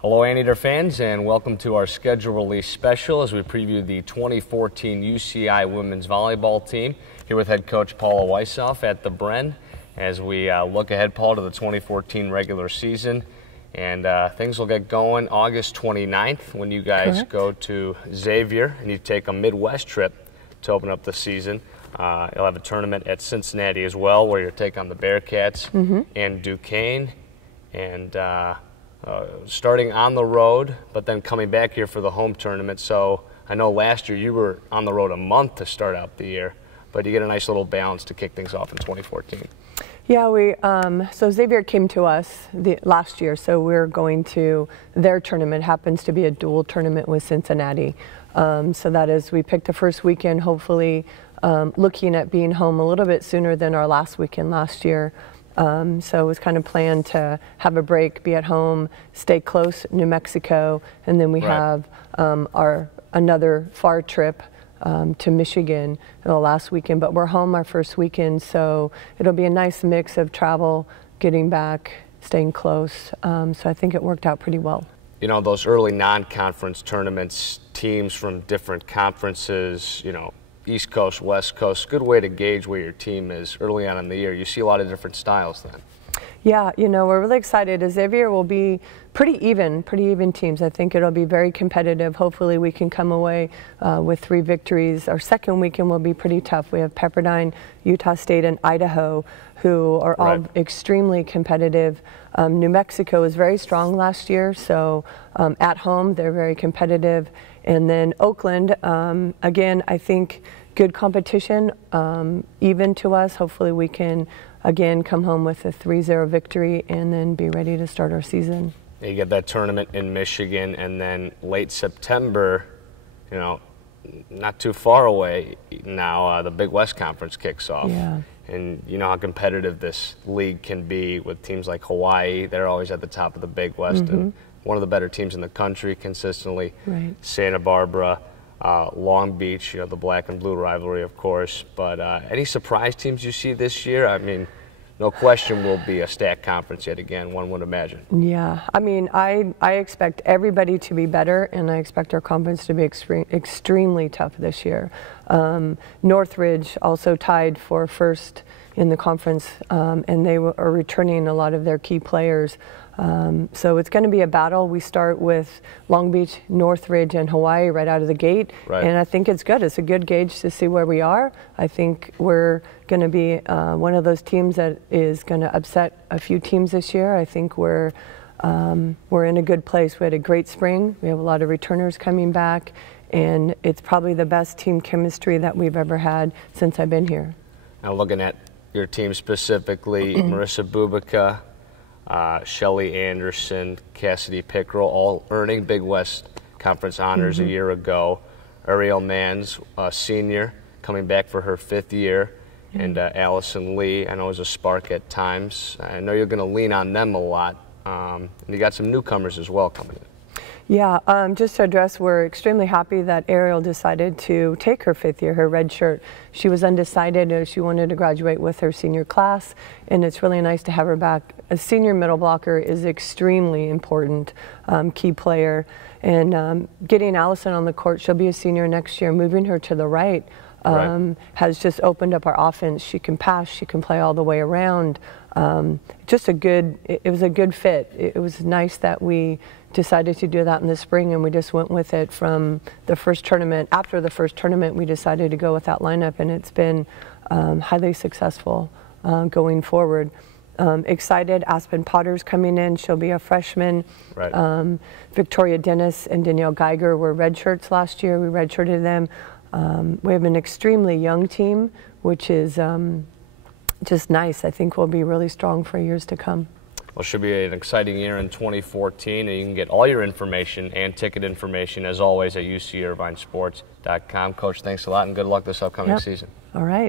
Hello Anteater fans, and welcome to our schedule release special as we preview the 2014 UCI women's volleyball team. Here with head coach Paula Weishoff at the Bren as we look ahead, Paul, to the 2014 regular season. And things will get going August 29th when you guys go to Xavier and you take a Midwest trip to open up the season. You'll have a tournament at Cincinnati as well where you'll take on the Bearcats and Duquesne. And starting on the road, but then coming back here for the home tournament. So I know last year you were on the road a month to start out the year, but you get a nice little balance to kick things off in 2014. Yeah, so Xavier came to us last year, so we're going to their tournament. Happens to be a dual tournament with Cincinnati. So that is, we picked the first weekend, hopefully looking at being home a little bit sooner than our last weekend last year. So it was kind of planned to have a break, be at home, stay close, New Mexico, and then we have another far trip to Michigan the last weekend. But we're home our first weekend, so it'll be a nice mix of travel, getting back, staying close. So I think it worked out pretty well. You know, those early non-conference tournaments, teams from different conferences, you know, East Coast, West Coast, good way to gauge where your team is early on in the year. You see a lot of different styles then. Yeah, you know, we're really excited. Xavier will be pretty even teams. I think it'll be very competitive. Hopefully we can come away with 3 victories. Our second weekend will be pretty tough. We have Pepperdine, Utah State, and Idaho, who are all extremely competitive. New Mexico was very strong last year, so at home they're very competitive. And then Oakland, again, I think good competition, even to us. Hopefully we can, again, come home with a 3-0 victory and then be ready to start our season. You get that tournament in Michigan, and then late September, you know, not too far away now, the Big West Conference kicks off. Yeah. And you know how competitive this league can be with teams like Hawaii. They're always at the top of the Big West and one of the better teams in the country consistently. Santa Barbara, Long Beach, you know, the black and blue rivalry, of course. But any surprise teams you see this year? I mean, no question will be a stacked conference yet again, one would imagine. Yeah, I mean, I expect everybody to be better, and I expect our conference to be extremely tough this year. Northridge also tied for first in the conference, and they are returning a lot of their key players. So it's going to be a battle. We start with Long Beach, Northridge, and Hawaii right out of the gate, and I think it's good. It's a good gauge to see where we are. I think we're going to be one of those teams that is going to upset a few teams this year. I think we're in a good place. We had a great spring. We have a lot of returners coming back, and it's probably the best team chemistry that we've ever had since I've been here. Now looking at your team specifically, Marissa Bubica, Shelly Anderson, Cassidy Pickrell, all earning Big West Conference honors a year ago. Ariel Mans, senior, coming back for her 5th year. And Allison Lee, I know, is a spark at times. I know you're going to lean on them a lot. And you got some newcomers as well coming in. Yeah, just to address, we're extremely happy that Ariel decided to take her 5th year, her red shirt. She was undecided if she wanted to graduate with her senior class, and it's really nice to have her back. A senior middle blocker is extremely important, key player. And getting Allison on the court, she'll be a senior next year, moving her to the right. Has just opened up our offense. She can pass, she can play all the way around. Just it was a good fit. It was nice that we decided to do that in the spring, and we just went with it from the first tournament. After the first tournament, we decided to go with that lineup, and it's been highly successful going forward. Excited, Aspen Potter's coming in. She'll be a freshman. Victoria Dennis and Danielle Geiger were redshirts last year. We redshirted them. We have an extremely young team, which is just nice. I think we'll be really strong for years to come. Well, it should be an exciting year in 2014, and you can get all your information and ticket information, as always, at ucirvinesports.com. Coach, thanks a lot, and good luck this upcoming season. All right.